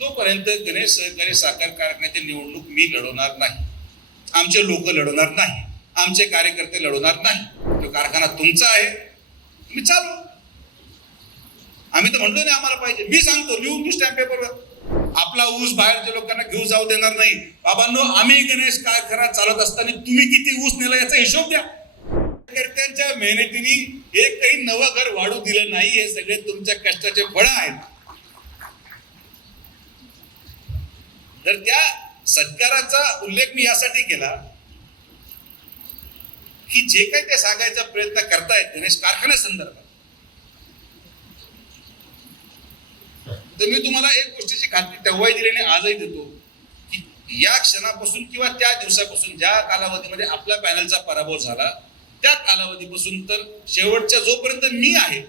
तोपर्यंत गणेश सहकारी साखर कारखान्याची निवडणूक मी लढवणार नाही, आमचे लोक लढवणार नाही, आमचे कार्यकर्ते लढवणार नाही. तो कारखाना तुमचा आहे, तुम्ही चालू. आम्ही तर म्हणतो नाही आम्हाला पाहिजे. मी सांगतो लिहून तू स्टॅम्प पेपरवर, आपला ऊस बाहेरच्या लोकांना घेऊन जाऊ देणार नाही. बाबांनो, आम्ही गणेश कारखाना चालत असताना तुम्ही किती ऊस नेला याचा हिशोब द्या. कार्यकर्त्यांच्या मेहनतीने एक काही नवं घर वाढू दिलं नाही. हे सगळे तुमच्या कष्टाचे फळ आहेत. तर त्या सत्काराचा उल्लेख मी यासाठी केला की जे काही ते सांगायचा प्रयत्न करतायत गणेश कारखान्यासंदर्भात, तर मी तुम्हाला एक गोष्टीची खात्री तेव्हाही दिली आणि आजही देतो की या क्षणापासून किंवा त्या दिवसापासून ज्या कालावधीमध्ये आपल्या पॅनलचा पराभव झाला त्या कालावधीपासून तर शेवटच्या जोपर्यंत मी आहे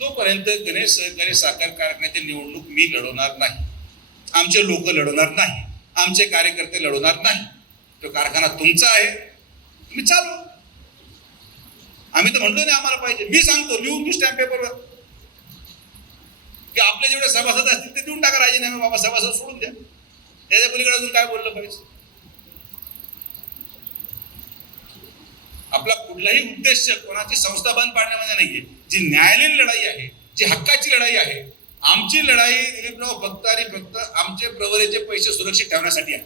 तोपर्यंत गणेश सहकारी साखर कारखान्याची निवडणूक मी लढवणार नाही, आमचे लोक लढवणार नाही, आमचे कार्यकर्ते लढवणार नाही. तो कारखाना तुमचा आहे, तुम्ही चालू. आम्ही तर म्हणतो नाही आम्हाला पाहिजे. मी सांगतो लिहून तू स्टॅम्प पेपरवर की आपले जेवढे सभासद असतील ते देऊन टाका राजीनामे. बाबा सभासद सोडून द्या. त्याच्या पलीकडे अजून काय बोललं पाहिजे? आपला कुठलाही उद्देश कोणाची संस्था बंद पाडण्यामध्ये नाहीये. जी न्यायालयीन लढाई आहे, जी हक्काची लढाई आहे, आमची लढाई दिलीपराव फक्त आणि फक्त आमचे प्रवरेचे पैसे सुरक्षित ठेवण्यासाठी आहे.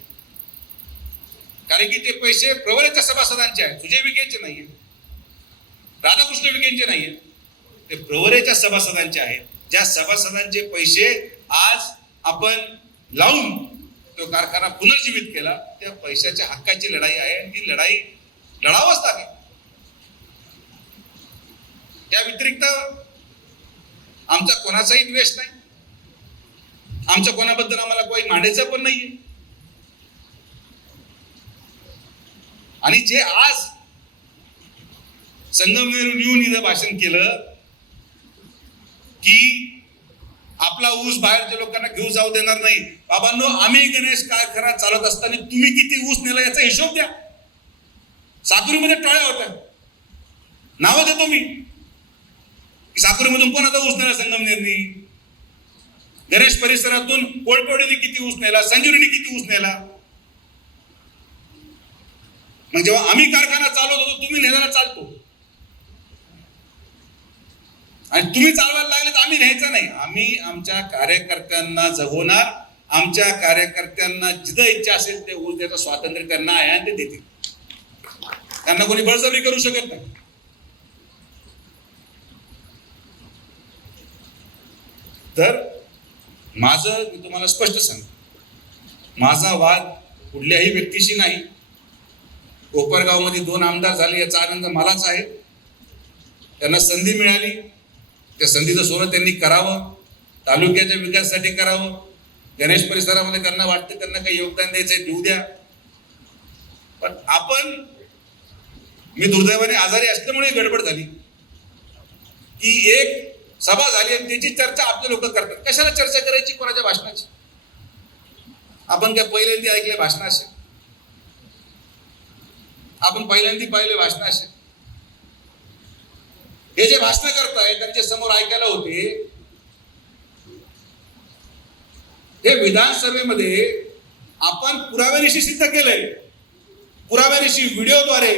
कारण की ते पैसे प्रवरेच्या सभासदांचे आहेत, सुजय विखेंचे नाहीये, राधाकृष्ण विखेंचे नाहीये, ते प्रवरेच्या सभासदांचे आहेत. ज्या सभासदांचे पैसे आज आपण लावून तो कारखाना पुनर्जीवित केला, त्या पैशाच्या हक्काची लढाई आहे आणि ती लढाई लढावंच लागेल. त्या व्यतिरिक्त आमचा कोणाचाही द्वेष नाही, आमच्या कोणाबद्दल आम्हाला काही मांडायचं पण नाहीये. आणि जे आज संगमनेरून येऊन इथं भाषण केलं की आपला ऊस बाहेरच्या लोकांना घेऊन जाऊ देणार नाही. बाबांनो, आम्ही गणेश कारखाना चालत असताना तुम्ही किती ऊस नेला याचा हिशोब द्या. साकुरीमध्ये टोळ्या होत्या, नावं देतो मी. साकुरीमधून कोणाचा ऊस नेला संगमनेरनी, गणेश परिसरातून कोळपेवाडीने किती ऊस नेला, संजीवनी किती ऊस नेला. मग जेव्हा आम्ही कारखाना चालवत होतो तुम्ही नेल्याला चालतो आणि तुम्ही चालवायला लागले तर आम्ही न्यायचं नाही. आम्ही आमच्या कार्यकर्त्यांना जगवणार, आमच्या कार्यकर्त्यांना जिथं इच्छा असेल ते ऊस द्यायचं स्वातंत्र्य त्यांना आहे आणि ते देतील. त्यांना कोणी बळजबरी करू शकत नाही. तर माझं मी तुम्हाला स्पष्ट सांगतो, माझा वाद कुठल्याही व्यक्तीशी नाही. कोपरगावमध्ये 2 आमदार झाले याचा आनंद मलाच आहे. त्यांना संधी मिळाली, त्या संधीचं सोनं त्यांनी करावं, तालुक्याच्या विकासासाठी करावं. गणेश परिसरामध्ये त्यांना वाटतं त्यांना काही योगदान द्यायचंय, देऊ द्या. पण आपण, मी दुर्दैवाने आजारी असल्यामुळे गडबड झाली की एक सभा झाली आणि त्याची चर्चा आपले लोक करतात. कशाला चर्चा करायची कोणाच्या भाषणाची? आपण काय पहिल्यांदा ऐकले भाषण असे? आपण पहिल्यांदा पाहिले भाषण असे? हे जे भाषण करताय त्यांच्या समोर ऐकायला होते, हे विधानसभेमध्ये आपण पुराव्यानिशी सिद्ध केलंय. पुराव्यानिशी व्हिडिओद्वारे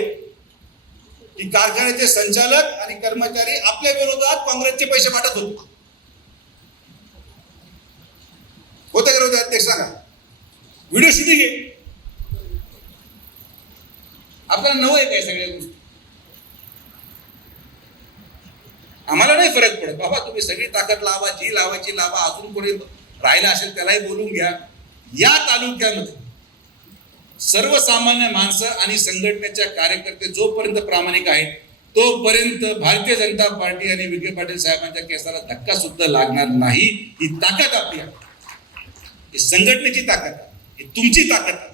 की कारखान्याचे संचालक आणि कर्मचारी आपल्या विरोधात काँग्रेसचे पैसे वाटत होते. होते का होते? अध्यक्ष सांगा. व्हिडिओ शूटिंग आहे. आपल्याला नवं आहे काय सगळ्या गोष्टी? आम्हाला नाही फरक पडत. बाबा तुम्ही सगळी ताकद लावा, जी लावायची लावा. अजून कोणी राहिला असेल त्यालाही बोलून घ्या. या तालुक्यामध्ये सर्वसामान्य माणसं आणि संघटनेच्या कार्यकर्ते जोपर्यंत प्रामाणिक आहेत तोपर्यंत भारतीय जनता पार्टी आणि विखे पाटील साहेबांच्या केसाला धक्का सुद्धा लागणार नाही. ही ताकद आपली आहे, ही संघटनेची ताकद आहे, ही तुमची ताकद आहे.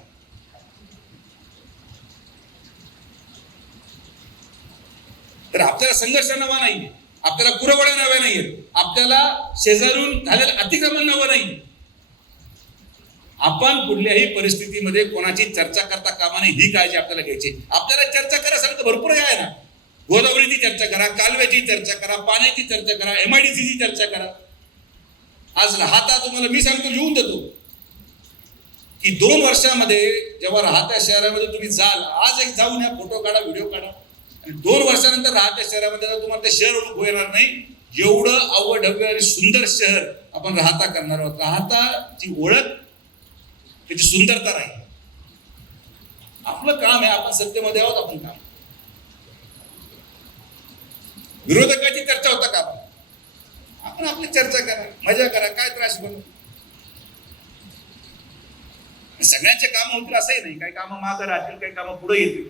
तर आपल्याला संघर्ष नवा नाहीये, आपल्याला कुरवड्या नव्या नाहीये, आपल्याला शेजारून झालेलं अतिक्रमण नवं नाही. आपण कुठल्याही परिस्थितीमध्ये कोणाची चर्चा करता कामा नये, ही काळजी आपल्याला घ्यायची. आपल्याला चर्चा करायसारखं भरपूर काय आहे ना. गोदावरीची चर्चा करा, कालव्याची चर्चा करा, पाण्याची चर्चा करा, MIDC ची चर्चा करा. आज राहता तुम्हाला मी सांगतो, लिहून देतो की 2 वर्षामध्ये जेव्हा राहत्या शहरामध्ये तुम्ही जाल, आज एक जाऊन या, फोटो काढा, व्हिडिओ काढा, आणि 2 वर्षानंतर राहत्या शहरामध्ये तुम्हाला ते शहर ओळखू येणार नाही, एवढं अवढव्य आणि सुंदर शहर आपण राहता करणार आहोत. राहताची ओळख, त्याची सुंदरता नाही. आपलं काम आहे, आपण सत्तेमध्ये आहोत, आपण काम. विरोधकाची चर्चा होता का? आपण आपली चर्चा करा, मजा करा, काय त्रास बनव. सगळ्यांचे काम होतील असंही नाही, काही कामं मागं राहतील, काही कामं पुढे येतील.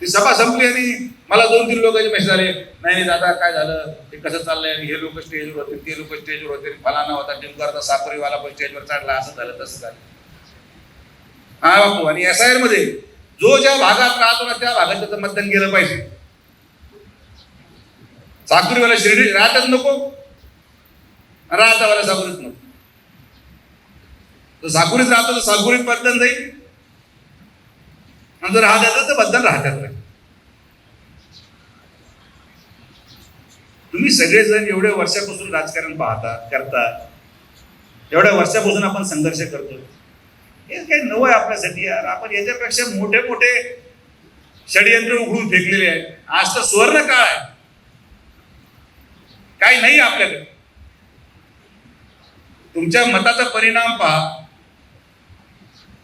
ती सभा संपली आणि मला 2-3 लोकांचे मेसेज आले, नाही दादा काय झालं, ते कसं चाललंय, हे लोक स्टेजवर होते, ते लोक स्टेजवर होते, फलाना होता टिमकरचा साकोरीवाला पण स्टेजवर चढला, असं झालं तसं झालं. हा बापू, आणि SIR मध्ये जो ज्या भागात राहतो ना त्या भागात त्याचं मतदान गेलं पाहिजे. साकुरीवाला शिर्डी राहतच नको, राहतावाला साकुरीत नको. तो साकुरीत राहतो तर साकुरीत मतदान जाईल, आणि जर राहतात तर मतदान राहतात. तुम्ही सगळेजण एवढ्या वर्षापासून राजकारण पाहता करता, एवढ्या वर्षापासून आपण संघर्ष करतो. हे काही नवं आहे आपल्यासाठी यार. आपण याच्यापेक्षा मोठे मोठे षडयंत्र उघडून फेकलेले आहे. आज तर सुवर्ण काळ आहे, काही नाही आपल्याकडे. तुमच्या मताचा परिणाम पहा,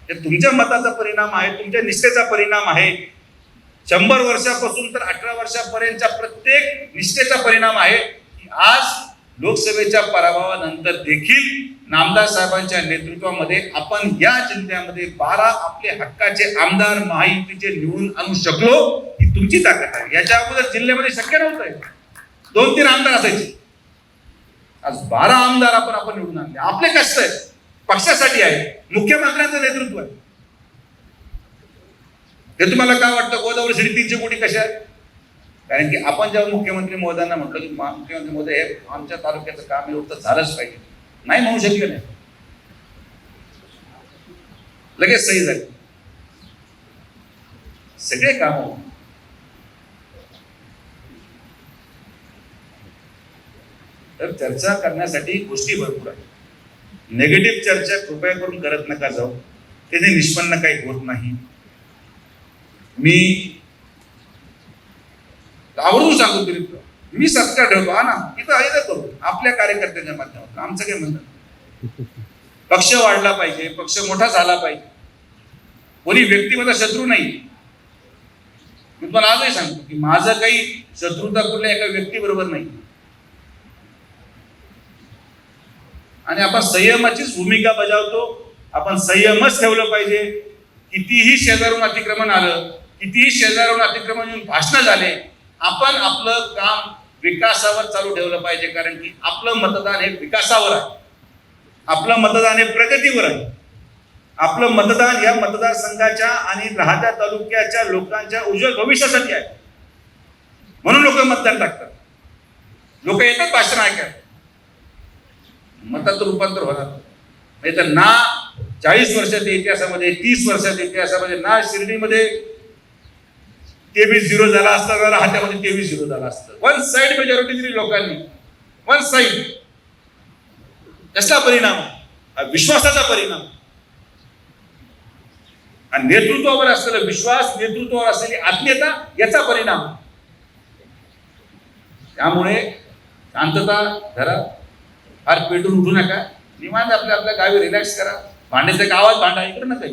तुमच्या मताचा परिणाम आहे, तुमच्या निष्ठेचा परिणाम आहे. 100 वर्षापासून तर 18 वर्षापर्यंतच्या प्रत्येक निष्ठेचा परिणाम आहे की आज लोकसभेच्या पराभवानंतर देखील नामदार साहेबांच्या नेतृत्वामध्ये आपण या जिल्ह्यामध्ये 12 आपले हक्काचे आमदार महायुतीचे निवडून आणू शकलो, ही तुमची ताकद आहे. याच्या अगोदर जिल्ह्यामध्ये शक्य नव्हतं. 2-3 आमदार असायचे, आज 12 आमदार आपण निवडून आणले. आपले कष्ट आहे, पक्षासाठी आहे, मुख्यमंत्र्यांचं नेतृत्व आहे. हे तुम्हाला काय वाटतं गोदावरी 350 कोटी कशा आहेत? कारण की आपण जेव्हा मुख्यमंत्री महोदयांना म्हटलं की मुख्यमंत्री महोदय हे आमच्या तालुक्याचं काम एवढं तर झालंच पाहिजे, नाही म्हणू शकले नाही, लगेच सही झाली, सगळे काम. तर चर्चा करण्यासाठी गोष्टी भरपूर आहेत. नेगेटिव्ह चर्चा कृपया करून करत नका जाऊ, त्याने निष्पन्न काही होत नाही. मी आवर्जून सांगतो तरी मी सत्कार ठेवतो, हा ना, इथं आहे करू आपल्या कार्यकर्त्यांच्या माध्यमातून. आमचं काय म्हणतात, पक्ष वाढला पाहिजे, पक्ष मोठा झाला पाहिजे, कोणी व्यक्तिगत शत्रू नाही. मी तुम्हाला आजही सांगतो की माझं काही शत्रुता कुठल्या एका व्यक्तीबरोबर नाही, आणि आपण संयमाचीच भूमिका बजावतो. आपण संयमच ठेवलं पाहिजे. कितीही शेजारून अतिक्रमण आलं, कितीही शेजारून अतिक्रमण येऊन भाषण झाले, आपण आपलं काम विकासावर चालू ठेवलं पाहिजे. कारण की आपलं मतदान हे विकासावर आहे, आपलं मतदान हे प्रगतीवर आहे, आपलं मतदान या मतदारसंघाच्या आणि राहत्या तालुक्याच्या लोकांच्या उज्ज्वल भविष्यासाठी आहे. म्हणून लोक मतदान टाकतात, लोक येतात भाषण ऐकायला, मतात रूपांतर होणार नाही. तर ना 40 वर्षाच्या इतिहासामध्ये, 30 वर्षाच्या इतिहासामध्ये ना शिर्डीमध्ये 23-0 झाला असता, ना राहत्यामध्ये 23-0 झाला असतं. 1 साइड मेजॉरिटी दिली लोकांनी, 1 साइड. कसला परिणाम? विश्वासाचा परिणाम, आणि नेतृत्वावर असलेला विश्वास, नेतृत्वावर असलेली आत्मीयता, याचा परिणाम. त्यामुळे शांतता धरा, फार पेटून उठू नका, निवांत आपल्या गावी रिलॅक्स करा. भांड्याच्या गावात भांडा, इकडे नका.